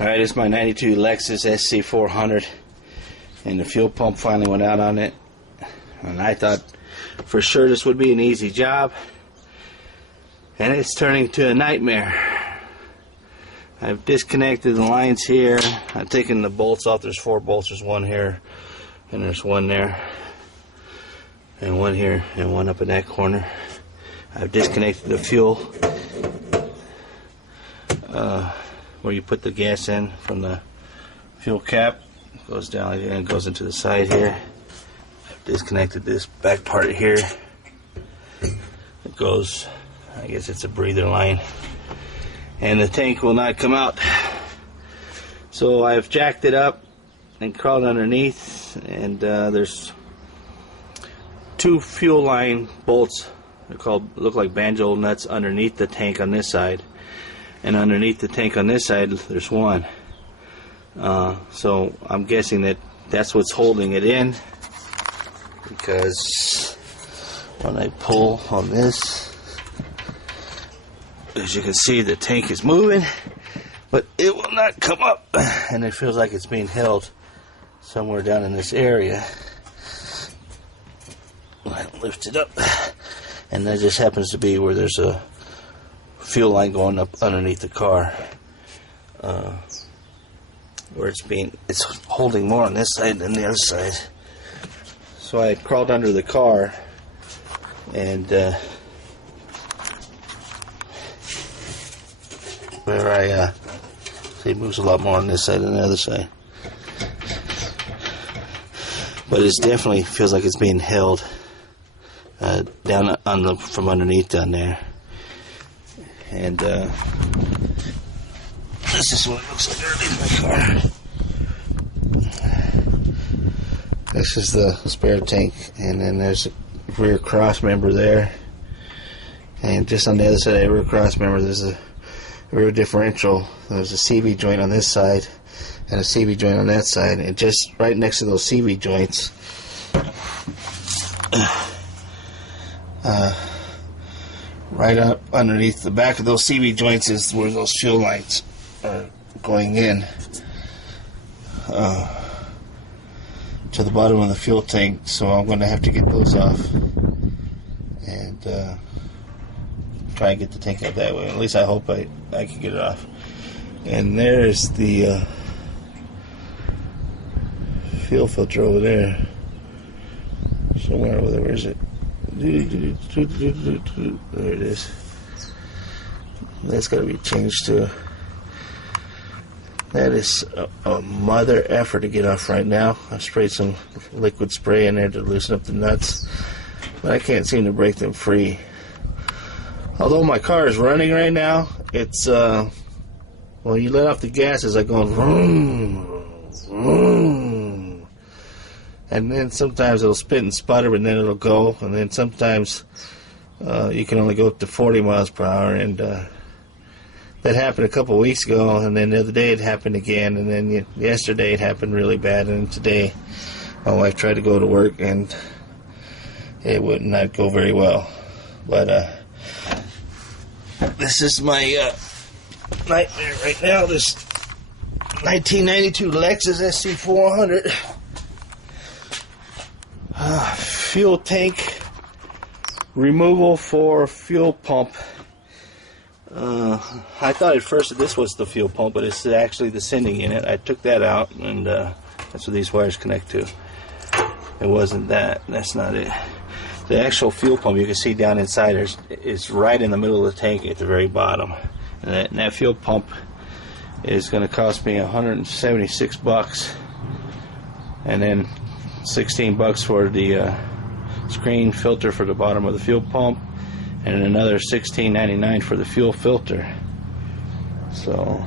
Alright, it's my 92 Lexus sc400, and the fuel pump finally went out on it, and I thought for sure this would be an easy job, and it's turning to a nightmare. I've disconnected the lines here. I've taken the bolts off. There's 4 bolts. There's one here, and there's one there, and one here, and one up in that corner. I've disconnected the fuel where you put the gas in from the fuel cap. It goes down and goes into the side here. I've disconnected this back part here. It goes, I guess it's a breather line, and the tank will not come out. So I've jacked it up and crawled underneath, and there's 2 fuel line bolts. They're called, look like banjo nuts, underneath the tank on this side, and underneath the tank on this side there's one. So I'm guessing that that's what's holding it in, because when I pull on this, as you can see, the tank is moving, but it will not come up, and it feels like it's being held somewhere down in this area. I lift it up, and that just happens to be where there's a fuel line going up underneath the car, where it's holding more on this side than the other side. So I crawled under the car, and where I see, it moves a lot more on this side than the other side, but it definitely feels like it's being held down on from underneath down there. And this is what it looks like underneath my car. This is the spare tank, and then there's a rear cross member there, and just on the other side of the rear cross member there's a rear differential. There's a CV joint on this side and a CV joint on that side, and just right next to those CV joints right up underneath the back of those CV joints is where those fuel lines are going in to the bottom of the fuel tank. So I'm going to have to get those off and try and get the tank out that way. At least I hope I can get it off. And there's the fuel filter over there, somewhere over there. Where is it? There it is. That's got to be changed to. That is a mother effort to get off right now. I sprayed some liquid spray in there to loosen up the nuts, but I can't seem to break them free. Although my car is running right now, it's well, you let off the gas, it's like going vroom, vroom. And then sometimes it'll spit and sputter, and then it'll go. And then sometimes you can only go up to 40 miles per hour. And that happened a couple weeks ago. And then the other day it happened again. And then yesterday it happened really bad. And today my wife tried to go to work, and it would not go very well. But this is my nightmare right now. This 1992 Lexus sc400. Fuel tank removal for fuel pump. I thought at first that this was the fuel pump, but it's actually the sending unit. I took that out, and that's what these wires connect to. It wasn't that. That's not it. The actual fuel pump, you can see down inside, is right in the middle of the tank at the very bottom. And that fuel pump is going to cost me $176, and then $16 for the screen filter for the bottom of the fuel pump, and another $16.99 for the fuel filter. So,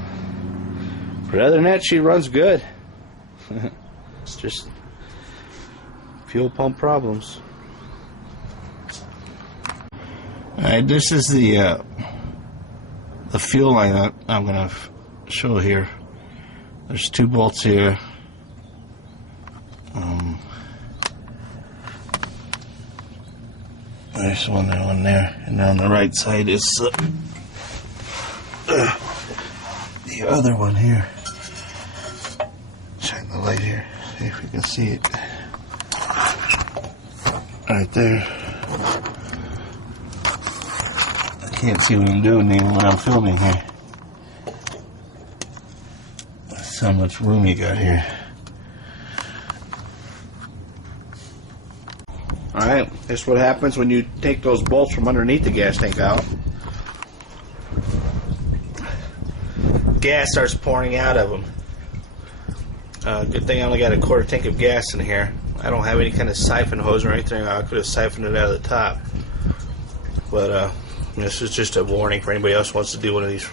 but other than that, she runs good. It's just fuel pump problems. Alright, this is the fuel line that I'm going to show here. There's 2 bolts here. There's one there, and on the right side is the other one here. light here. See if you can see it. Right there. I can't see what I'm doing even when I'm filming here. That's how much room you got here. Alright, this is what happens when you take those bolts from underneath the gas tank out. Gas starts pouring out of them. Good thing I only got a quarter tank of gas in here. I don't have any kind of siphon hose or anything. I could have siphoned it out of the top. But this is just a warning for anybody else who wants to do one of these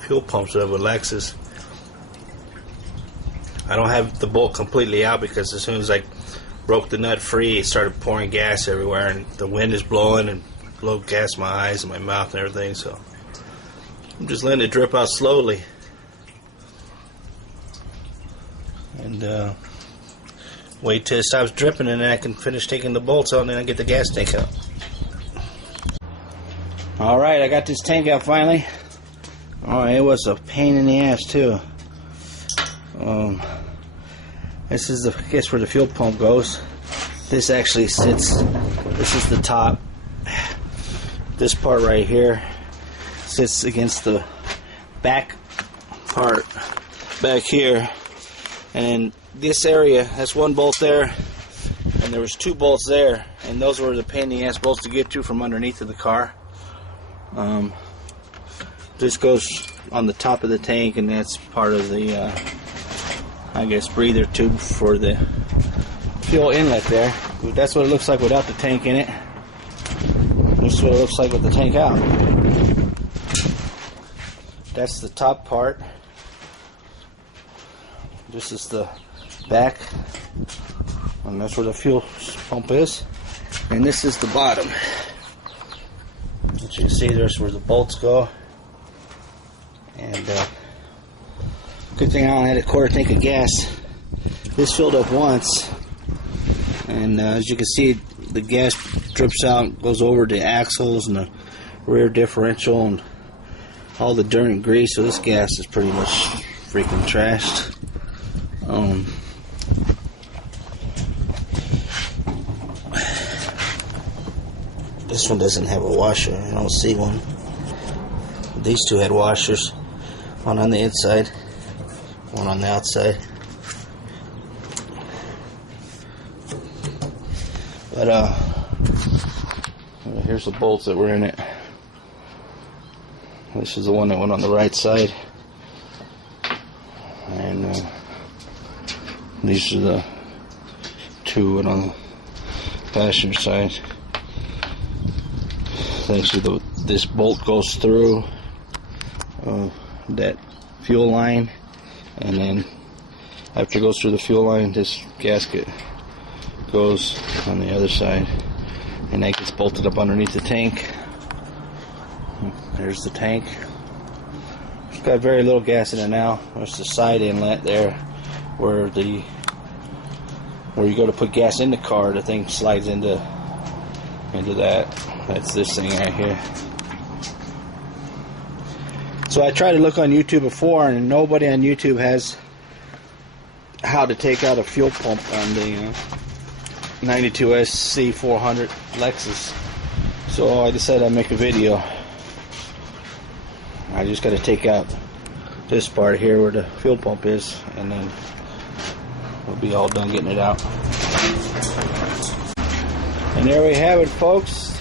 fuel pumps with a Lexus. I don't have the bolt completely out because as soon as I broke the nut free, it started pouring gas everywhere, and the wind is blowing and blow gas in my eyes and my mouth and everything. So I'm just letting it drip out slowly. And wait till it stops dripping, and then I can finish taking the bolts out, and then I get the gas tank out. Alright, I got this tank out finally. Oh, it was a pain in the ass too. This is I guess where the fuel pump goes. This actually sits, this is the top. This part right here sits against the back part back here. And this area, that's one bolt there, and there was two bolts there, and those were the pain in the ass bolts to get to from underneath of the car. This goes on the top of the tank, and that's part of the I guess breather tube for the fuel inlet there. That's what it looks like without the tank in it. This is what it looks like with the tank out. That's the top part. This is the back, and that's where the fuel pump is, and this is the bottom. As you can see, there's where the bolts go. And good thing I only had a quarter tank of gas. This filled up once, and as you can see, the gas drips out, goes over the axles and the rear differential and all the dirt and grease. So this gas is pretty much freaking trashed. This one doesn't have a washer. I don't see one. These two had washers. One on the inside, one on the outside. But here's the bolts that were in it. This is the one that went on the right side, and these are the two that went on the passenger side. Actually, this bolt goes through that fuel line, and then after it goes through the fuel line, this gasket goes on the other side, and that gets bolted up underneath the tank. There's the tank. It's got very little gas in it now. There's the side inlet there where you go to put gas in the car. The thing slides into that. That's this thing right here. So I tried to look on YouTube before, and nobody on YouTube has how to take out a fuel pump on the 92 sc400 Lexus. So I decided I'd make a video. I just got to take out this part here where the fuel pump is, and then we'll be all done getting it out. And there we have it, folks.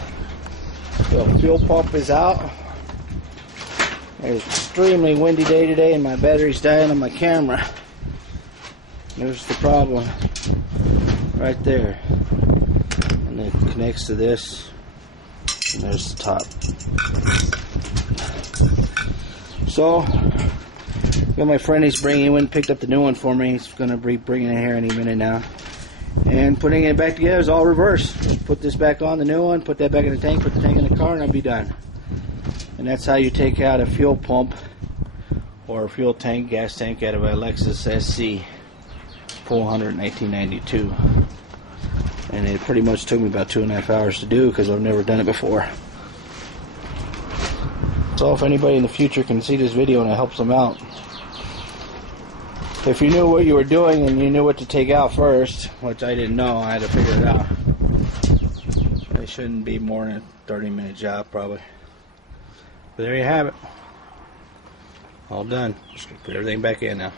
The fuel pump is out. It's an extremely windy day today, and my battery's dying on my camera. There's the problem right there, and it connects to this, and there's the top. So got my friend, he's bringing in, picked up the new one for me. He's going to be bringing it here any minute now, and putting it back together is all reverse. Just put this back on, the new one, put that back in the tank, put the tank in the car, and I'll be done. And that's how you take out a fuel pump or a fuel tank, gas tank out of a Lexus sc400 in 1992. And it pretty much took me about 2.5 hours to do because I've never done it before. So if anybody in the future can see this video and it helps them out, If you knew what you were doing and you knew what to take out first, which I didn't know, I had to figure it out. It shouldn't be more than a 30-minute job, probably. But there you have it. All done. Just put everything back in now.